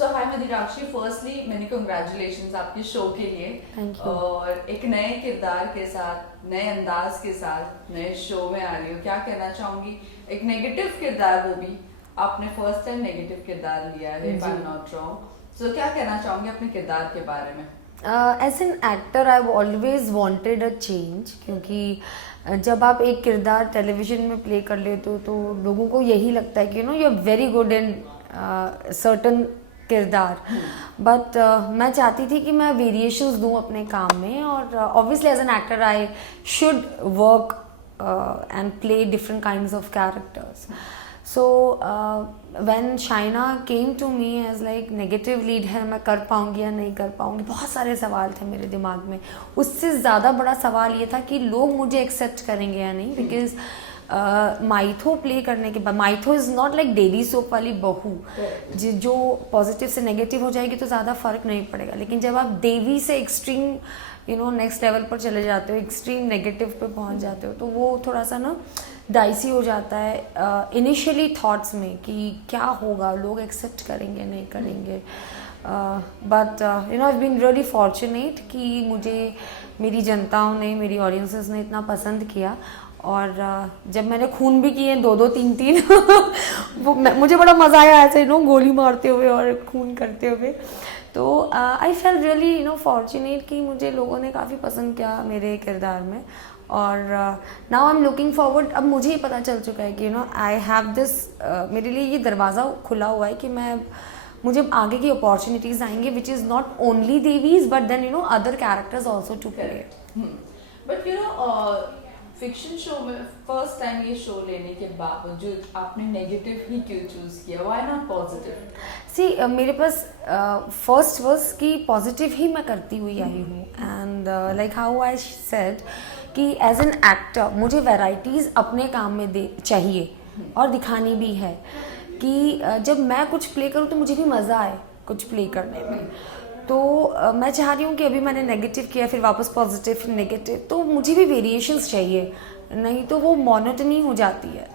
सो हाय मदिराक्षी, firstly मैंने congratulations आपके show के लिए। Thank you. और एक नए किरदार के साथ, नए अंदाज के साथ नए शो में आ रही हो, क्या कहना चाहूंगी? एक नेगेटिव किरदार, वो भी आपने फर्स्ट टाइम नेगेटिव किरदार लिया है, if I am not wrong. So क्या कहना चाहूंगी अपने किरदार के बारे में? As an actor I always wanted a change, क्योंकि जब आप एक किरदार टेलीविजन में प्ले कर लेते हो तो लोगों को यही लगता है कि you are very good in certain किरदार। बट मैं चाहती थी कि मैं वेरिएशंस दूं अपने काम में, और obviously as an actor I should work and play different kinds of characters. So when Shaina came to me as like negative lead है, मैं कर पाऊंगी या नहीं कर पाऊंगी, बहुत सारे सवाल थे मेरे दिमाग में. उससे ज़्यादा बड़ा सवाल ये था कि लोग मुझे एक्सेप्ट करेंगे या नहीं, बिकॉज माइथो प्ले करने के बाद, mytho is not like daily soap वाली बहू जो पॉजिटिव से नेगेटिव हो जाएगी तो ज़्यादा फर्क नहीं पड़ेगा. लेकिन जब आप देवी से एक्सट्रीम नेक्स्ट लेवल पर चले जाते हो, एक्सट्रीम नेगेटिव पे पहुंच जाते हो, तो वो थोड़ा सा ना डाइसी हो जाता है इनिशियली थॉट्स में कि क्या होगा, लोग एक्सेप्ट करेंगे नहीं करेंगे. But I been really fortunate कि मुझे मेरी जनताओं ने, मेरी ऑडियंसेस ने इतना पसंद किया. और जब मैंने खून भी किए 2-2, 3-3 वो मुझे बड़ा मज़ा आया ऐसे गोली मारते हुए और खून करते हुए. तो आई फेल रियली फॉर्चुनेट कि मुझे लोगों ने काफ़ी पसंद किया मेरे किरदार में. और now I am looking forward. अब मुझे ही पता चल चुका है कि आई हैव दिस, मेरे लिए ये दरवाज़ा खुला हुआ है कि मुझे आगे की अपॉर्चुनिटीज़ आएंगे, which is not only devis but then other characters also to play. But fiction show में फर्स्ट टाइम ये शो लेने के बावजूद आपने नेगेटिव ही क्यों चूज किया? Why not positive? सी मेरे पास फर्स्ट वर्स की पॉजिटिव ही मैं करती हुई आई हूँ. And like how I said कि एज एन एक्टर मुझे वैराइटीज़ अपने काम में चाहिए और दिखानी भी है कि जब मैं कुछ प्ले करूँ तो मुझे भी मज़ा आए कुछ प्ले करने में. तो मैं चाह रही हूँ कि अभी मैंने नेगेटिव किया, फिर वापस पॉजिटिव, फिर नेगेटिव, तो मुझे भी वेरिएशंस चाहिए, नहीं तो वो मोनोटनी हो जाती है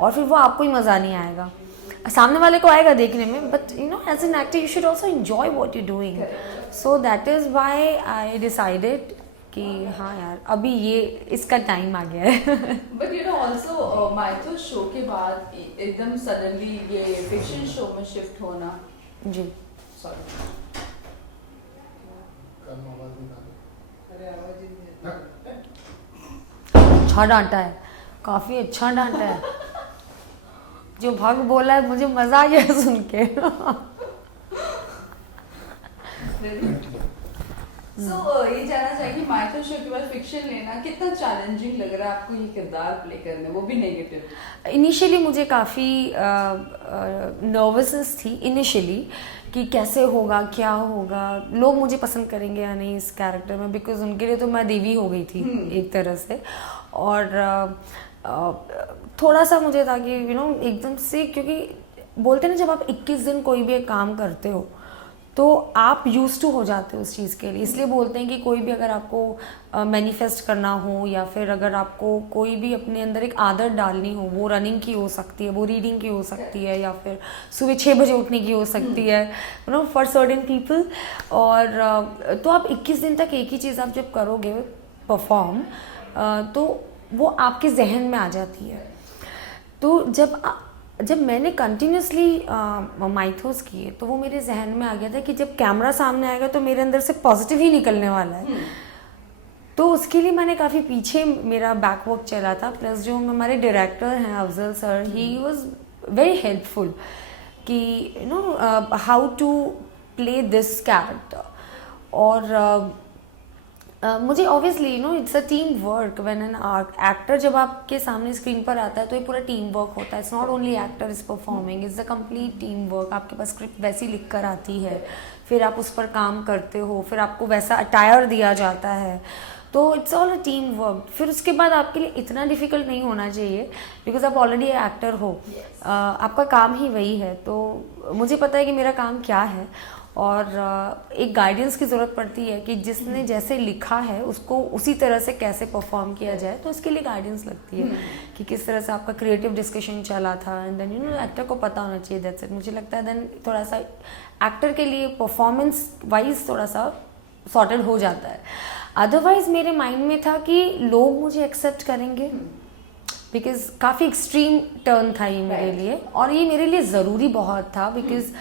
और फिर वो आपको ही मज़ा नहीं आएगा. सामने वाले को आएगा देखने में, but as an actor you should also enjoy what you doing. So that is why I decided कि हाँ यार, अभी ये इसका टाइम आ गया है. बट ऑल्सो माइथो शो के बाद एकदम सडनली ये फिक्शन शो में शिफ्ट होना. जी सॉरी, अच्छा डांटा है, काफ़ी अच्छा डांटा है. जो भग बोला है मुझे मज़ा आ गया है सुन के. ये जानना चाहिए कि माइथो शो के बाद फिक्शन लेना कितना चैलेंजिंग लग रहा है आपको, ये किरदार प्ले करने, वो भी नेगेटिव? इनिशियली मुझे काफ़ी नर्वसनेस थी इनिशियली कि कैसे होगा, क्या होगा, लोग मुझे पसंद करेंगे या नहीं इस कैरेक्टर में, बिकॉज उनके लिए तो मैं देवी हो गई थी एक तरह से. और थोड़ा सा मुझे था कि एकदम से, क्योंकि बोलते ना जब आप 21 दिन कोई भी एक काम करते हो तो आप यूज टू हो जाते हो उस चीज़ के लिए. इसलिए बोलते हैं कि कोई भी अगर आपको मैनिफेस्ट करना हो या फिर अगर आपको कोई भी अपने अंदर एक आदत डालनी हो, वो रनिंग की हो सकती है, वो रीडिंग की हो सकती है, या फिर सुबह 6 बजे उठने की हो सकती है फॉर सर्टेन पीपल. और तो आप 21 दिन तक एक ही चीज़ आप जब करोगे परफॉर्म, तो वो आपके जहन में आ जाती है. तो जब मैंने कंटिन्यूसली माइथोस किए तो वो मेरे जहन में आ गया था कि जब कैमरा सामने आएगा तो मेरे अंदर से पॉजिटिव ही निकलने वाला है. तो उसके लिए मैंने काफ़ी पीछे मेरा बैकवर्क चला था. प्लस जो हमारे डायरेक्टर हैं Afzal sir, he was very helpful कि how to play this character. और मुझे obviously it's a team work. When an actor जब आपके सामने स्क्रीन पर आता है तो ये पूरा टीम वर्क होता है. It's not only actor is performing, it's a complete team work. आपके पास स्क्रिप्ट वैसी लिख कर आती है, फिर आप उस पर काम करते हो, फिर आपको वैसा अटायर दिया जाता है, तो it's all a team work. फिर उसके बाद आपके लिए इतना डिफिकल्ट नहीं होना चाहिए बिकॉज आप ऑलरेडी एक्टर हो. आपका काम ही वही है. तो मुझे पता है कि मेरा काम क्या है और एक गाइडेंस की ज़रूरत पड़ती है कि जिसने जैसे लिखा है उसको उसी तरह से कैसे परफॉर्म किया जाए, तो उसके लिए गाइडेंस लगती है कि किस तरह से आपका क्रिएटिव डिस्कशन चला था, एंड देन एक्टर को पता होना चाहिए, दैट्स इट। मुझे लगता है देन थोड़ा सा एक्टर के लिए परफॉर्मेंस वाइज थोड़ा सा सॉर्टेड हो जाता है। अदरवाइज मेरे माइंड में था कि लोग मुझे एक्सेप्ट करेंगे, बिकॉज काफ़ी एक्सट्रीम टर्न था ये मेरे लिए, और ये मेरे लिए ज़रूरी बहुत था, बिकॉज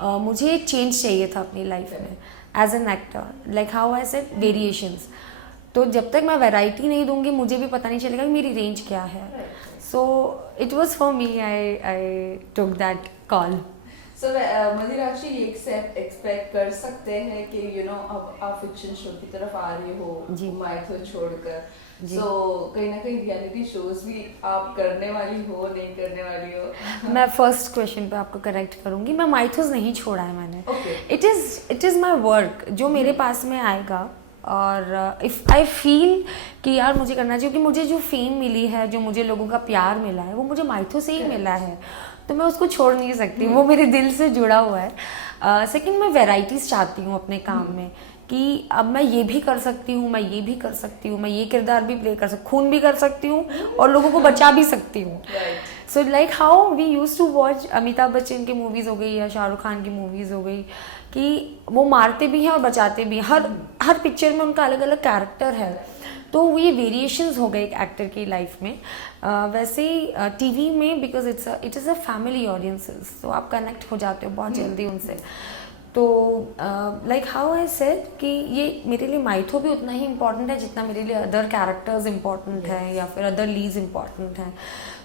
मुझे एक चेंज चाहिए था अपनी लाइफ में as an actor, like how I said variations. तो जब तक मैं वैरायटी नहीं दूंगी मुझे भी पता नहीं चलेगा कि मेरी रेंज क्या है। So it was for me, I took that call. So Madirakshi ये एक्सपेक्ट कर सकते हैं कि अब आप फिक्शन शो की तरफ आ रही हो माइथो छोड़कर, सो कहीं ना कहीं रियलिटी शोज भी आप करने वाली हो, नहीं करने वाली हो? मैं फर्स्ट क्वेश्चन पे आपको करेक्ट करूंगी, मैं माइथोस नहीं छोड़ा है मैंने। इट इज़ माई वर्क जो मेरे पास में आएगा, और इफ़ आई फील कि यार मुझे करना चाहिए, क्योंकि मुझे जो फेम मिली है, जो मुझे लोगों का प्यार मिला है, वो मुझे माइथो से ही मिला है, तो मैं उसको छोड़ नहीं सकती, वो मेरे दिल से जुड़ा हुआ है। सेकंड, मैं वैराइटीज़ चाहती हूँ अपने काम में, कि अब मैं ये भी कर सकती हूँ, मैं ये भी कर सकती हूँ, मैं ये किरदार भी प्ले कर सकती हूँ, खून भी कर सकती हूँ और लोगों को बचा भी सकती हूँ। So like how we use to watch Amitabh Bachchan की मूवीज़ हो गई या शाहरुख खान की मूवीज़ हो गई, कि वो मारते भी हैं और बचाते भी हैं, हर पिक्चर में उनका अलग अलग कैरेक्टर है, तो ये वेरिएशंस हो गए एक एक्टर की लाइफ में। वैसे ही टीवी में, because it is a family audiences, तो आप कनेक्ट हो जाते हो बहुत जल्दी उनसे। तो लाइक हाउ आई सेड कि ये मेरे लिए माइथो भी उतना ही इम्पॉर्टेंट है जितना मेरे लिए अदर कैरेक्टर्स इम्पॉर्टेंट हैं या फिर अदर लीड्स इम्पॉर्टेंट हैं,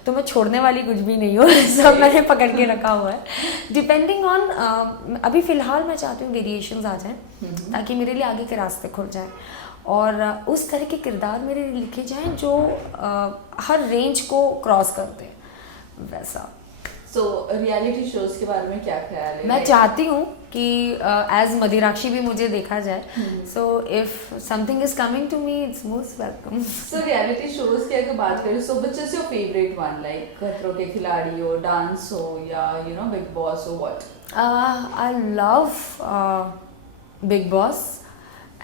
तो मैं छोड़ने वाली कुछ भी नहीं हूँ, सब मैंने पकड़ के रखा हुआ है, डिपेंडिंग ऑन अभी फ़िलहाल मैं चाहती हूँ वेरिएशंस आ जाएँ ताकि मेरे लिए आगे के रास्ते खुल जाएँ, और उस तरह के किरदार मेरे लिए लिखे जाएँ जो हर रेंज को क्रॉस करते हैं, वैसा। सो रियलिटी शोज के बारे में क्या ख्याल है? मैं चाहती हूँ कि एज मदिराक्षी भी मुझे देखा जाए, so if something is coming to me it's most welcome. So reality shows की अगर बात करें, so which is your favourite one, like खतरों के खिलाड़ी हो, डांस हो, या बिग बॉस हो, what? I love Bigg Boss,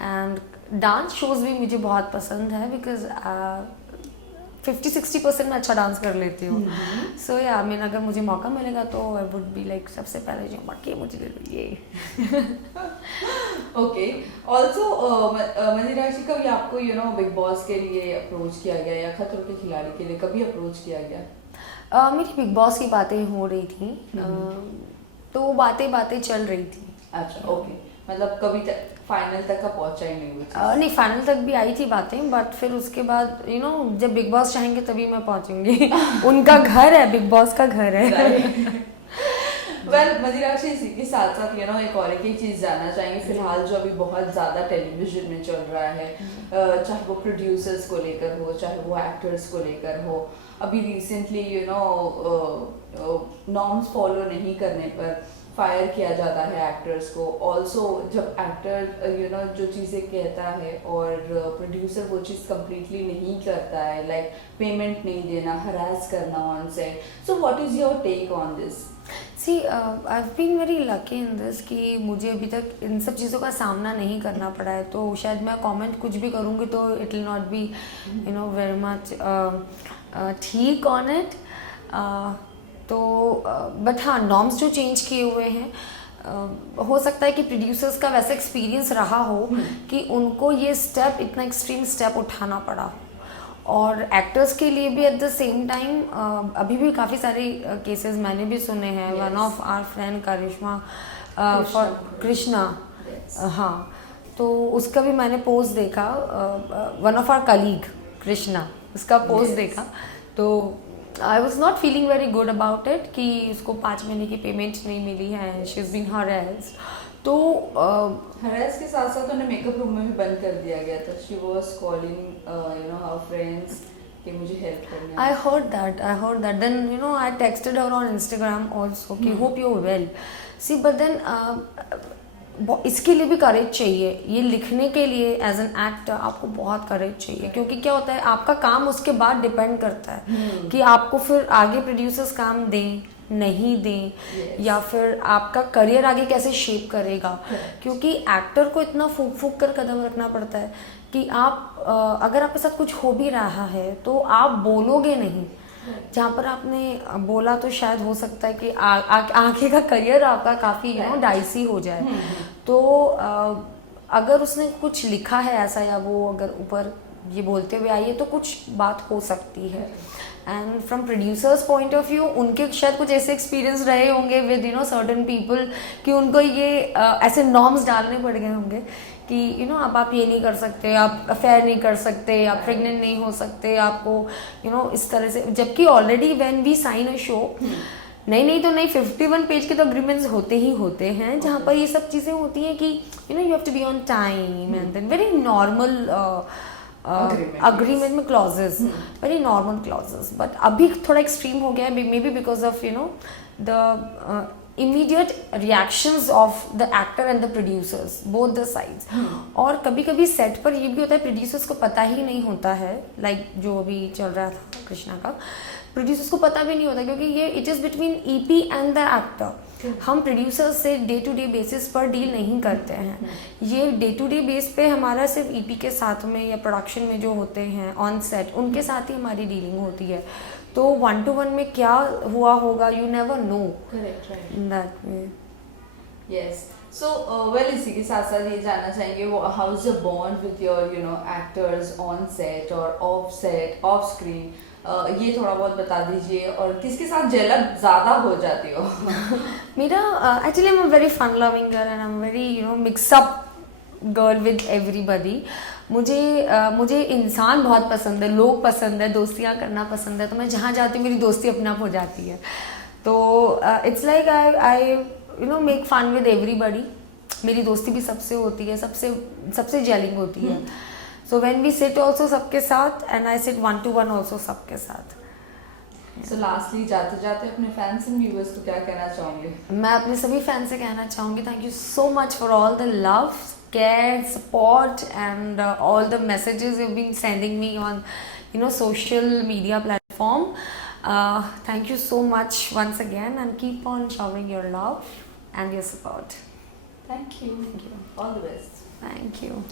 and dance shows भी मुझे बहुत पसंद है, बिकॉज 50-60% में अच्छा डांस कर लेती हूँ। सो या अगर मुझे मौका मिलेगा तो आई वुड बी लाइक सबसे पहले जो बाकी मुझे ले लो ये। ओके, ऑल्सो मदिराक्षी, कभी आपको बिग बॉस के लिए अप्रोच किया गया या खतरों के खिलाड़ी के लिए कभी अप्रोच किया गया? मेरी बिग बॉस की बातें हो रही थी, तो बातें चल रही थी। अच्छा, ओके, मतलब कभी फाइनल तक का पहुंचा ही नहीं हुआ? नहीं, फाइनल तक भी आई थी बातें, बट फिर उसके बाद जब बिग बॉस चाहेंगे तभी मैं पहुंचूंगी। उनका घर है, बिग बॉस का घर है। वेल मदिराक्षी, इसी के साथ साथ एक और एक चीज़ जानना चाहेंगे, फिलहाल जो अभी बहुत ज़्यादा टेलीविजन में चल रहा है, चाहे वो प्रोड्यूसर्स को लेकर हो, चाहे वो एक्टर्स को लेकर हो, अभी रिसेंटली नॉर्म्स फॉलो नहीं करने पर फायर किया जाता है एक्टर्स को। ऑल्सो जब एक्टर जो चीज़ें कहता है और प्रोड्यूसर वो चीज़ कम्प्लीटली नहीं करता है, लाइक पेमेंट नहीं देना, हरास करना on set, so what is your take on this? See I have been very lucky in this कि मुझे अभी तक इन सब चीज़ों का सामना नहीं करना पड़ा है, तो शायद मैं कमेंट कुछ भी करूँगी तो it will not be very much ठीक ऑन इट। तो बट हाँ, नॉर्म्स जो चेंज किए हुए हैं, हो सकता है कि प्रोड्यूसर्स का वैसा एक्सपीरियंस रहा हो कि उनको ये स्टेप, इतना एक्सट्रीम स्टेप उठाना पड़ा हो, और एक्टर्स के लिए भी एट द सेम टाइम अभी भी काफ़ी सारे केसेस मैंने भी सुने हैं। One of our friend Karishma for Krishna, हाँ, तो उसका भी मैंने पोस्ट देखा, one of our colleague Krishna, उसका पोस्ट देखा, तो I was not feeling very good about it कि उसको 5 महीने की पेमेंट नहीं मिली है, शी इज़ बीन हरैस्ड। तो हरैस के साथ साथ उन्हें मेकअप रूम में भी बंद कर दिया गया था। She was calling her friends कि मुझे हेल्प करना। I heard that then I texted her on Instagram also कि hope you are well. See but then इसके लिए भी करेज चाहिए, ये लिखने के लिए एज एन एक्टर आपको बहुत करेज चाहिए, क्योंकि क्या होता है आपका काम उसके बाद डिपेंड करता है कि आपको फिर आगे प्रोड्यूसर्स काम दें नहीं दें, Yes. या फिर आपका करियर आगे कैसे शेप करेगा। Correct. क्योंकि एक्टर को इतना फूक फूक कर कदम रखना पड़ता है कि आप अगर आपके साथ कुछ हो भी रहा है तो आप बोलोगे नहीं। जहाँ पर आपने बोला तो शायद हो सकता है कि आगे का करियर आपका काफ़ी डाइसी हो जाए। तो अगर उसने कुछ लिखा है ऐसा, या वो अगर ऊपर ये बोलते हुए आई है, तो कुछ बात हो सकती है। And from producers point of view, उनके शायद कुछ ऐसे एक्सपीरियंस रहे होंगे विद सर्टेन पीपल कि उनको ये ऐसे नॉर्म्स डालने पड़ गए होंगे कि अब आप ये नहीं कर सकते, आप अफेयर नहीं कर सकते, आप प्रेग्नेंट नहीं हो सकते, आपको इस तरह से। जबकि already when we sign a show, नहीं तो 51 पेज के तो अग्रीमेंट्स होते ही होते हैं, जहाँ पर ये सब चीज़ें होती हैं कि you have to be on time and then very normal agreement में clauses, very normal clauses. But अभी थोड़ा एक्सट्रीम हो गया है, maybe because of the immediate reactions of the actor and the producers, both the sides. और कभी कभी set पर ये भी होता है, प्रोड्यूसर्स को पता ही नहीं होता है, लाइक जो अभी चल रहा था कृष्णा का, प्रोड्यूसर्स को पता भी नहीं होता क्योंकि ये it is between EP and the actor. हम प्रोड्यूसर्स से डे टू डे बेसिस पर डील नहीं करते हैं। ये डे टू डे बेस पे हमारा सिर्फ EP के साथ में या प्रोडक्शन में जो होते हैं ऑन सेट, उनके साथ ही हमारी डीलिंग होती है। तो 1-to-1 में क्या हुआ होगा, you never know. Correct, right, that way. Yes. So well, इसी के साथ साथ ये जानना चाहेंगे वो how is the bond with your actors on set और ऑफ सेट, ऑफ स्क्रीन, ये थोड़ा बहुत बता दीजिए। और किसके साथ जेलस ज़्यादा हो जाती हो? मेरा actually I am very fun loving girl and I am very mix up girl with everybody. मुझे इंसान बहुत पसंद है, लोग पसंद है, दोस्तियाँ करना पसंद है। तो मैं जहाँ जाती हूँ मेरी दोस्ती अपने आप हो जाती है। तो it's like I make fun with everybody. मेरी दोस्ती भी सबसे होती है, सबसे जेलिंग होती है। So when we sit also सबके साथ, and I sit 1-to-1 also सबके साथ। सो लास्टली जाते जाते अपने फैंस एंड व्यूअर्स को क्या कहना चाहूँगी? मैं अपने सभी फैंस से कहना चाहूँगी, thank you so much for all the love, care, support, and all the messages you've been sending me on social media platform. Thank you so much once again, and keep on showering your love and your support. Thank you. Thank you. All the best. Thank you.